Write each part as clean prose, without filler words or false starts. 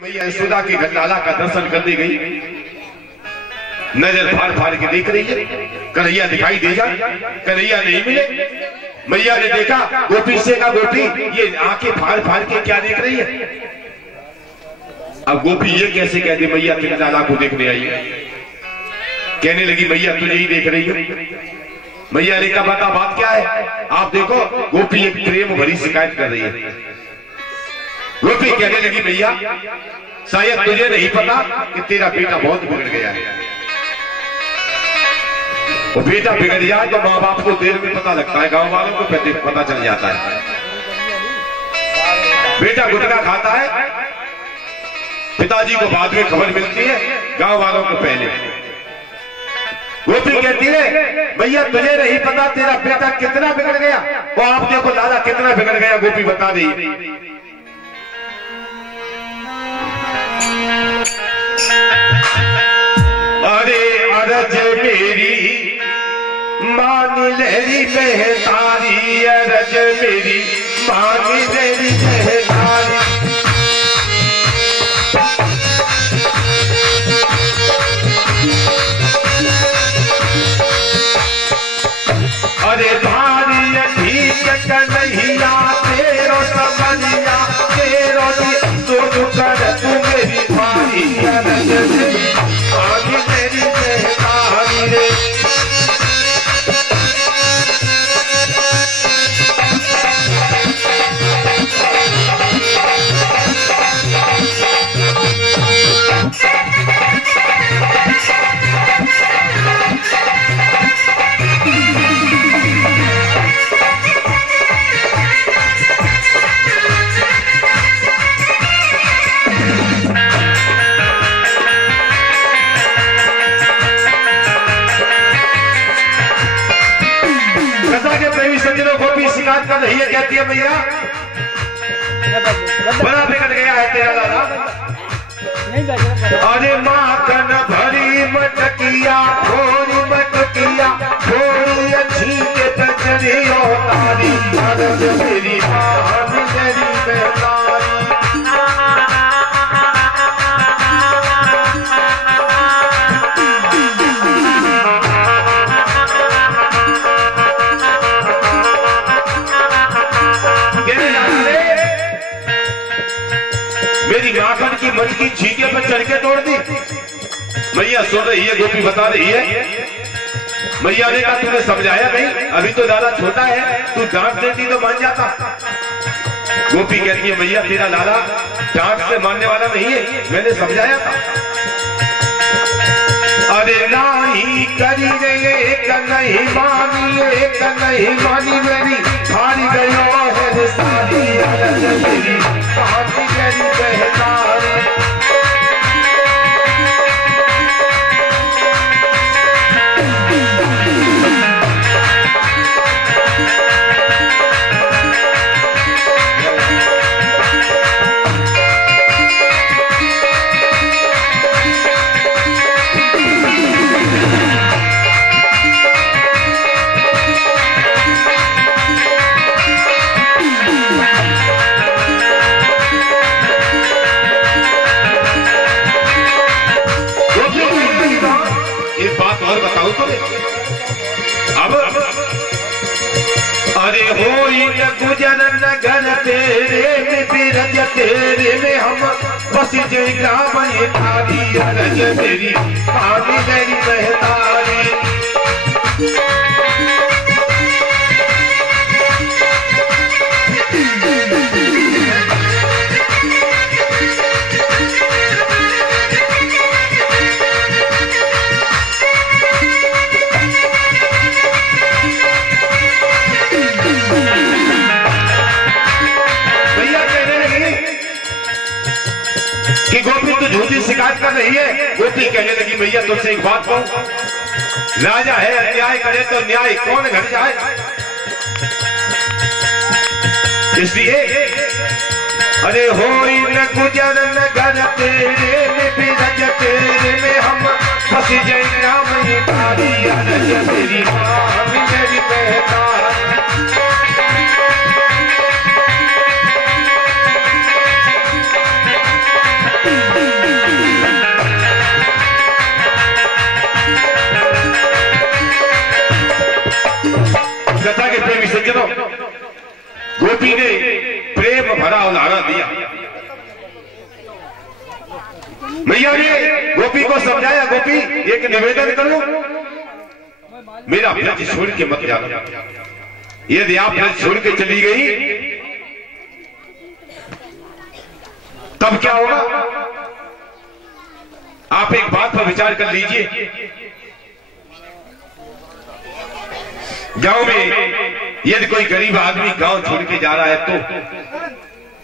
मैया यशोदा के गंडाला का दर्शन करने गई, नजर फाड़ फाड़ के देख रही है, कन्हैया दिखाई दे जाए, कन्हैया नहीं मिले। मैया ने देखा, गोपी से कहा, गोपी ये आंखें फाड़ फाड़ के क्या देख रही है? अब गोपी ये कैसे कह दे मैया तेरे लाला को देखने आई है? कहने लगी मैया तुझे ही देख रही है। मैया ने कहा बता बात क्या है? आप देखो गोपी एक प्रेम भरी शिकायत कर रही है। गोपी कहने लगी मैया शायद तुझे नहीं पता कि तेरा बेटा बहुत बिगड़ गया है। वो बेटा बिगड़ जाए तो माँ बाप को देर में पता लगता है, गांव वालों को पता चल जाता है। बेटा गुटखा खाता है, पिताजी को बाद में खबर मिलती है, गांव वालों को पहले। गोपी कहती है भैया तुझे नहीं पता तेरा बेटा कितना बिगड़ गया? वो आप देखो दादा कितना बिगड़ गया, गोपी बता दी। अरे अरज मेरी मानी लेरी मेहतारी, अरज मेरी मानी लेरी मेहतारी। अरे भारी ठीक कन्हैया तेरो समझिया, तेरो तो कर तू मेरी भारी, अरज मेरी मानी लेरी मेहतारी रे। गोपी शिकायत कर रही है, कहती है भैया बड़ा बिगड़ गया है तेरा लाला। अरे माखन भरी मटकिया, थोड़ी मटकिया, थोड़ी अच्छी के तजरी तारी, अरज मेरी मानी मेरी बेहतारी। मेरी माखन की मटकी छीके पर चढ़ के तोड़ दी। मैया सुन रही है, गोपी बता रही है। मैया ने कहा तूने समझाया नहीं, अभी तो लाला छोटा है, तू डांट देती तो मान जाता। गोपी कहती है मैया तेरा लाला डांट से मानने वाला नहीं है, मैंने समझाया था। अरे नहीं करी गई एक नहीं मानी, एक नहीं मानी मेरी हारी गई है सारी, अरज मेरी मानी मेरी बेहतारी। अरे होई न गुजर नगर तेरे में बिरज तेरे में हम बस जे ग्राम ये थारी, अरज मेरी मानी मेरी बेहतारी। कि गोपी तो झूठी शिकायत कर रही है। गोपी कहने लगी मैया तुमसे एक बात कहूं, राजा है अन्याय करे तो न्याय कौन घर जाए? इसलिए अरे होई न गुजर नगर तेरे में बिरज तेरे में हम फंस जाए नाम ये तारी, अरज मेरी मानी मेरी बेहतारी। गोपी ने प्रेम भरा उदाहरण दिया। मैया ने गोपी को समझाया, गोपी एक निवेदन करो, मेरा ब्रज छोड़ के मत जाना। यदि आप ब्रज छोड़ के चली गई तब क्या होगा? आप एक बात पर विचार कर लीजिए। गांव में यदि कोई गरीब आदमी गांव छोड़ के जा रहा है तो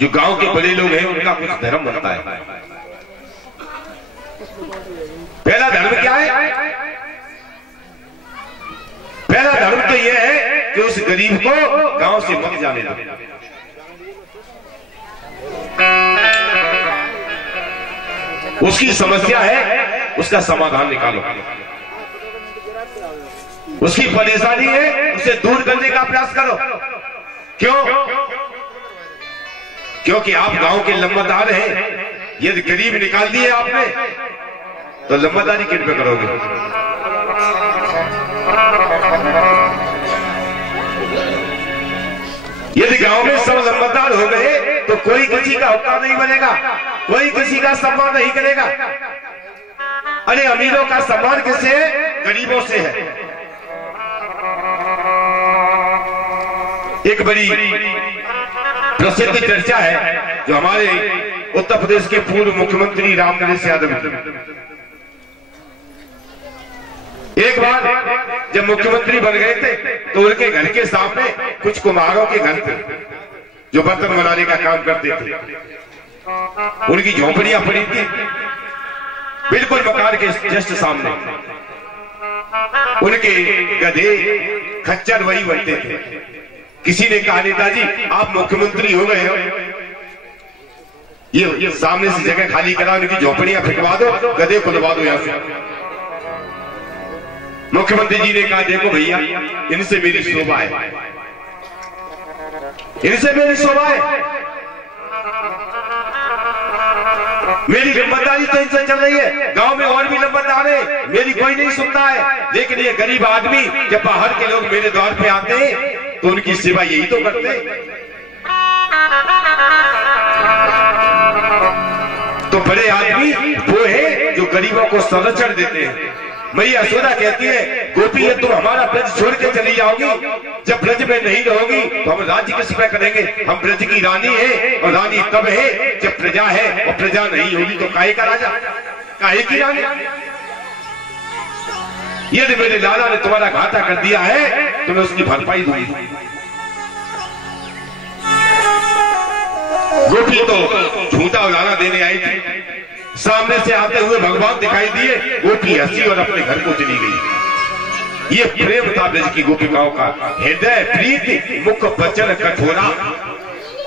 जो गांव के बड़े लोग हैं उनका कुछ धर्म बनता है। पहला धर्म क्या है? पहला धर्म तो यह है कि उस गरीब को गांव से मत जाने दो। उसकी समस्या है, उसका समाधान निकालो। उसकी परेशानी है, उसे दूर करने का प्रयास करो। क्यों? क्योंकि आप गांव के लंबरदार हैं। यदि गरीब निकाल दिए आपने तो लंबरदारी किन पे करोगे? यदि गांव में सब लंबरदार हो गए तो कोई किसी का हुक्का नहीं बनेगा, कोई किसी का सम्मान नहीं करेगा। अरे अमीरों का सम्मान किससे है? गरीबों से है। एक बड़ी प्रसिद्ध चर्चा है जो हमारे उत्तर प्रदेश के पूर्व मुख्यमंत्री रामनरेश यादव, एक बार जब मुख्यमंत्री बन गए थे तो उनके घर के सामने कुछ कुम्हारों के घर थे जो बर्तन बनाने का काम करते थे। उनकी झोपड़ियां पड़ी थी बिल्कुल मकान के जस्ट सामने। उनके गधे खच्चर वही बनते थे। किसी ने कहा, नेताजी आप मुख्यमंत्री हो गए हो, ये सामने से जगह खाली करा, उनकी झोपड़ियां फिटवा दो, गधे खुलवा दो यहां से। मुख्यमंत्री जी ने कहा, देखो भैया इनसे मेरी शोभा है, इनसे मेरी शोभा है, मेरी लंबरदारी तो इनसे चल रही है। गांव में और भी लंबरदार है, मेरी कोई नहीं सुनता है। लेकिन ये गरीब आदमी जब बाहर के लोग मेरे द्वार पे आते हैं तो उनकी सेवा यही तो करते हैं। तो बड़े आदमी वो है जो गरीबों को संरक्षण देते हैं। मैया यशोदा कहती है, गोपी ये तुम हमारा ब्रज छोड़ के चली जाओगी, जब ब्रज में नहीं रहोगी तो हम राज्य किस पे करेंगे? हम ब्रज की रानी है, और रानी तब है जब प्रजा है, और प्रजा नहीं होगी तो काहे का राजा, काहे की रानी? यदि मेरे लाला ने तुम्हारा घाटा कर दिया है तो मैं उसकी भरपाई दूंगी। गोपी तो झूठा उदाहरण देने आई थी, सामने से आते हुए भगवान दिखाई दिए, गोपी हंसी और अपने घर को चली गई। ये प्रेम था ब्रज की गोपिकाओं का। हृदय प्रीति मुख वचन कठोरा।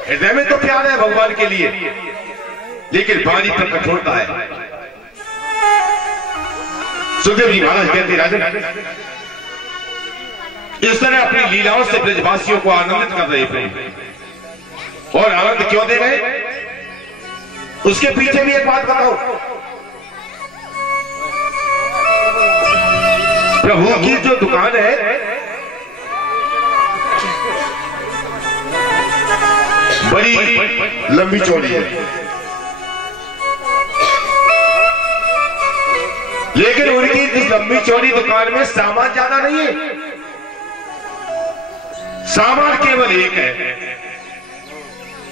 हृदय में तो प्यार है भगवान के लिए, लेकिन वाणी पर कठोरता है। सुखदेव जी महाराज कहते, राजन इस तरह अपनी लीलाओं से ब्रजवासियों को आनंदित कर रहे थे। और आनंद क्यों दे रहे? उसके पीछे भी एक बात बताओ। प्रभु की जो दुकान है बड़ी लंबी चौड़ी है, लेकिन उनकी इस लंबी चौड़ी दुकान में सामान ज्यादा नहीं है। सामान केवल एक है।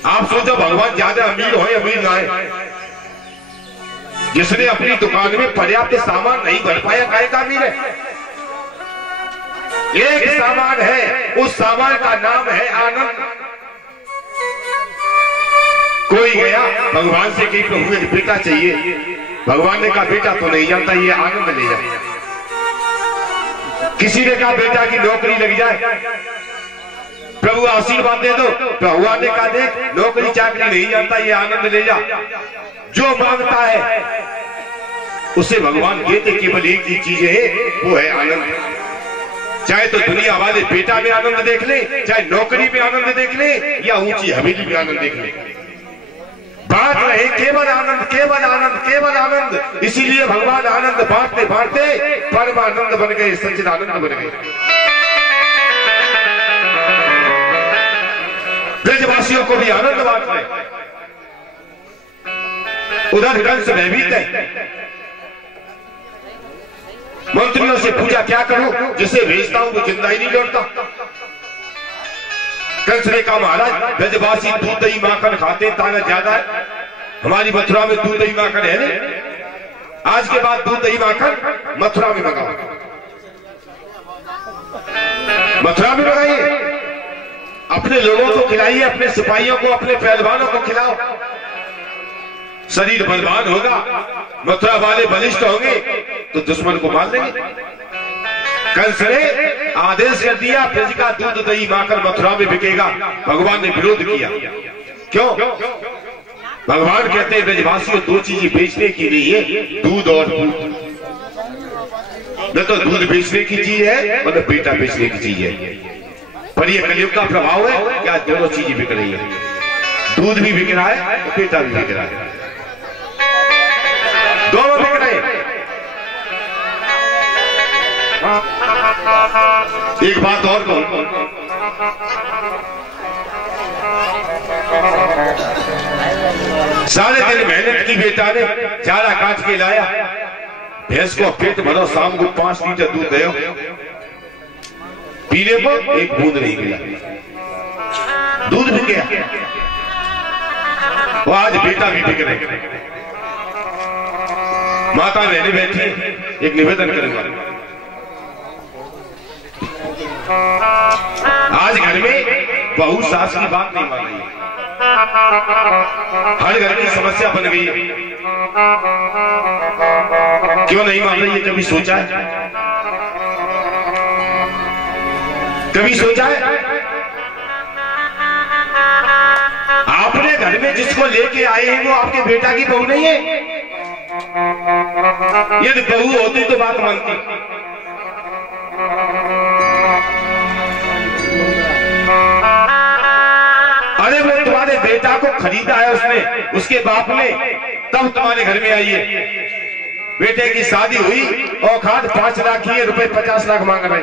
आप सोचो भगवान ज्यादा अमीर हो अमीर ना है, जिसने अपनी दुकान में पर्याप्त सामान नहीं भर पाया, काहे का अमीर है? एक सामान है, उस सामान का नाम है आनंद। कोई गया भगवान से कहीं प्रभु एक बेटा चाहिए, भगवान ने कहा बेटा तो नहीं जानता, ये आनंद ले जाए। किसी ने कहा बेटा की नौकरी लग जाए, प्रभु आशीर्वाद दे दो, भगवान ने कहा देख नौकरी चाकरी नहीं जानता, ये आनंद ले जा। जो मांगता है उसे भगवान देते केवल एक ही चीज है, वो है आनंद। चाहे तो दुनिया वाले बेटा में आनंद देख ले, चाहे नौकरी में आनंद देख ले, या ऊंची हवेली में आनंद देख ले, बात रहे केवल आनंद, केवल आनंद, केवल आनंद। इसीलिए भगवान आनंद बांटते बांटते परम आनंद बन गए, सच्चिदानंद बन गए। ब्रजवासियों को भी आनंद बांट रहे। उधर कंस भयभीत है। मंत्रियों से पूछा क्या करूं, जिसे भेजता हूं वो जिंदा ही नहीं लौटता। कंस ने कहा महाराज ब्रजवासी दूध दही माखन खाते, ताकत ज्यादा है। हमारी मथुरा में दूध दही माखन है नहीं, आज के बाद दूध दही माखन मथुरा में मंगाओ, मथुरा में मंगाइए, अपने लोगों को खिलाइए, अपने सिपाहियों को, अपने पहलवानों को खिलाओ, शरीर बलवान होगा, मथुरा वाले बलिष्ठ होंगे तो दुश्मन को मार देंगे। कंस ने आदेश कर दिया ब्रज का दूध दही माखन मथुरा में बिकेगा। भगवान ने विरोध किया। क्यों? भगवान कहते हैं ब्रजवासियों दो चीजें बेचने की नहीं है, दूध और दूध। न तो दूध बेचने की चीज है और न बेटा बेचने की चीज है। पर ये कलयुग का प्रभाव है क्या दोनों चीजें बिक रही है, दूध भी बिक रहा है और बेटा भी बिक रहा है, दोनों बिक रहे हैं। एक बात और कहूं, सारे दिन मेहनत की, बेटा ने चारा काट के लाया, भैंस को पेट भरो, शाम को 5 लीटर दूध दे, पीने को एक बूंद नहीं मिला, दूध बिक गया। वो आज बेटा भी बिक रहे। माता रहने बैठी, एक निवेदन करूंगा, आज घर में बहू सास की बात नहीं मान रही है, हर घर की समस्या बन गई है। क्यों नहीं मान रही है? कभी सोचा है? कभी सोचा है? आपने घर में जिसको लेके आए हैं वो आपके बेटा की बहू नहीं है। यदि बहू होती तो बात मानती। अरे वो तुम्हारे बेटा को खरीदा है उसने, उसके बाप ने, तब तुम्हारे घर में आई है। बेटे की शादी हुई और खाद 5 लाख ही रुपए 50 लाख मांग रहे।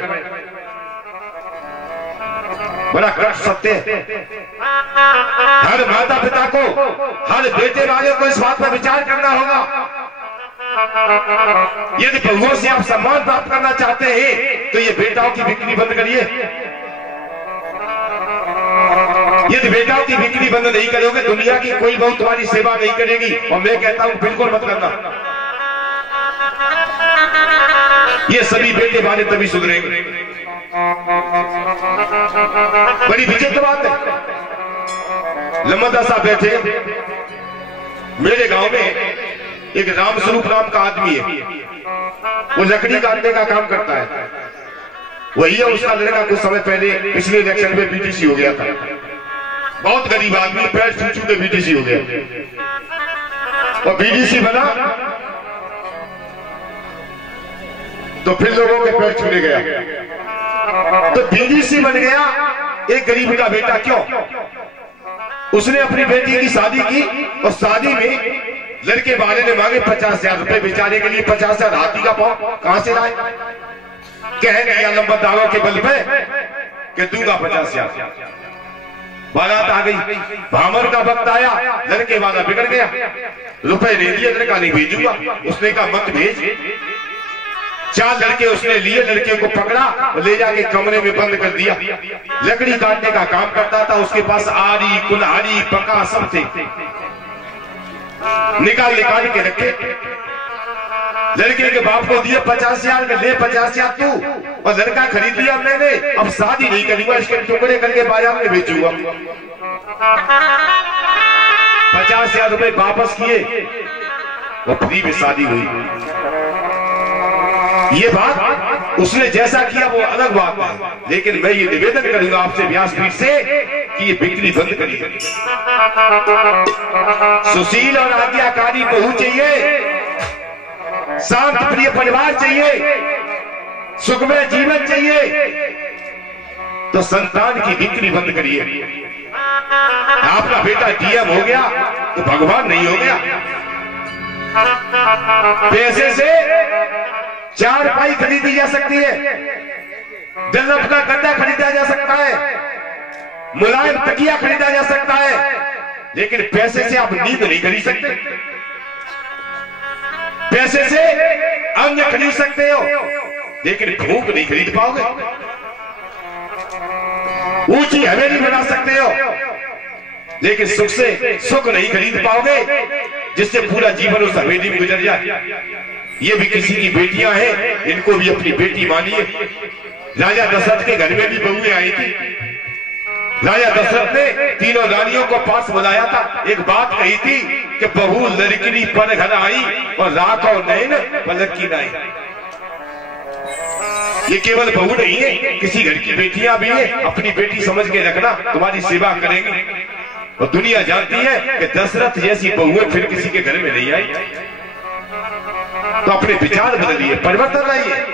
बड़ा कष्ट सत्य है। हर माता पिता को, हर बेटे वाले को इस बात पर विचार करना होगा। यदि बहुओं से आप सम्मान प्राप्त करना चाहते हैं तो ये बेटाओं की बिक्री बंद करिए। यदि बेटाओं की बिक्री बंद नहीं करोगे, दुनिया की कोई बहू तुम्हारी सेवा नहीं करेगी। और मैं कहता हूं बिल्कुल मत करना। ये सभी बेटे वाले तभी सुधरेंगे। बड़ी विचित्र बात है। लम्बा साहब बैठे, मेरे गांव में एक राम स्वरूप नाम का आदमी है, वो लकड़ी काटने का काम करता है। वही है उसका लड़का कुछ समय पहले पिछले इलेक्शन में बीटीसी हो गया था। बहुत गरीब आदमी, पैर छू के बीटीसी हो गया और बीटीसी बना तो फिर लोगों के पैर छूने गया तो बीटीसी बन गया एक गरीब का बेटा। क्यों? उसने अपनी बेटी की शादी की और शादी में लड़के वाले ने मांगे 50,000 रुपए। बेचारे के लिए 50,000 हाथी का पाँव कहां से लाए? कह गया नंबरदारों के बल पे कि दूंगा 50,000। बारात आ गई, भामर का वक्त आया, लड़के वाला बिगड़ गया, रुपए नहीं दिए, लड़का नहीं भेजूंगा। उसने कहा मत भेज। 4 लड़के उसने लिए, लड़के को पकड़ा और ले जाके कमरे में बंद कर दिया। लकड़ी काटने का काम करता था, उसके पास आरी कुल्हाड़ी पका सब थे। निकाल के रखे, लड़के के बाप को दिए 50,000 के, ले 50,000 तू, और लड़का खरीद लिया मैंने, अब शादी नहीं करूंगा, इसके टुकड़े करके बाजार में बेचूंगा। 50,000 रुपए वापस किए, वो फ्री में शादी हुई। ये बात उसने जैसा किया वो अलग बात है, लेकिन मैं ये निवेदन करूंगा आपसे व्यासपीठ से कि ये बिक्री बंद करिए। सुशील और आज्ञाकारी बहू चाहिए, शांत प्रिय परिवार चाहिए, सुखमय जीवन चाहिए, तो संतान की बिक्री बंद करिए। आपका बेटा डीएम हो गया तो भगवान नहीं हो गया। पैसे से 4 पाई खरीदी जा सकती है, जन्नत का गड्ढा खरीदा जा सकता है, मुलायम तकिया खरीदा जा सकता है, लेकिन पैसे से आप नींद नहीं खरीद सकते। पैसे से अन्न खरीद सकते हो, लेकिन भूख नहीं खरीद पाओगे। ऊंची हवेली बना सकते हो, लेकिन सुख से सुख नहीं खरीद पाओगे जिससे पूरा जीवन उस हवेली में गुजर जाए। ये भी किसी की बेटियां हैं, इनको भी अपनी बेटी मानिए। राजा दशरथ के घर में भी बहुएं आई थी। राजा दशरथ ने तीनों रानियों को पास बुलाया था। एक बात कही थी कि बहू लड़की पर घर आई और राख और नैन पलक की नाई। ये केवल बहू नहीं है, किसी घर की बेटियां भी है। अपनी बेटी समझ के रखना, तुम्हारी सेवा करेंगी। और दुनिया जानती है कि दशरथ जैसी बहुएं फिर किसी के घर में नहीं आई। तो अपने विचार बदलिए, परिवर्तन लाइए।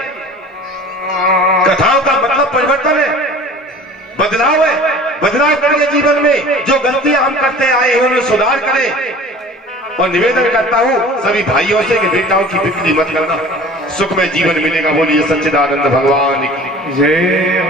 कथाओं का मतलब परिवर्तन है, बदलाव है। बदलाव करेंगे जीवन में। जो गलतियां हम करते आए हैं उन्हें सुधार करें। और निवेदन करता हूं सभी भाइयों से कि बेटाओं की बिक्री मत करना, सुख में जीवन मिलेगा। बोलिए सच्चिदानंद भगवान की जय।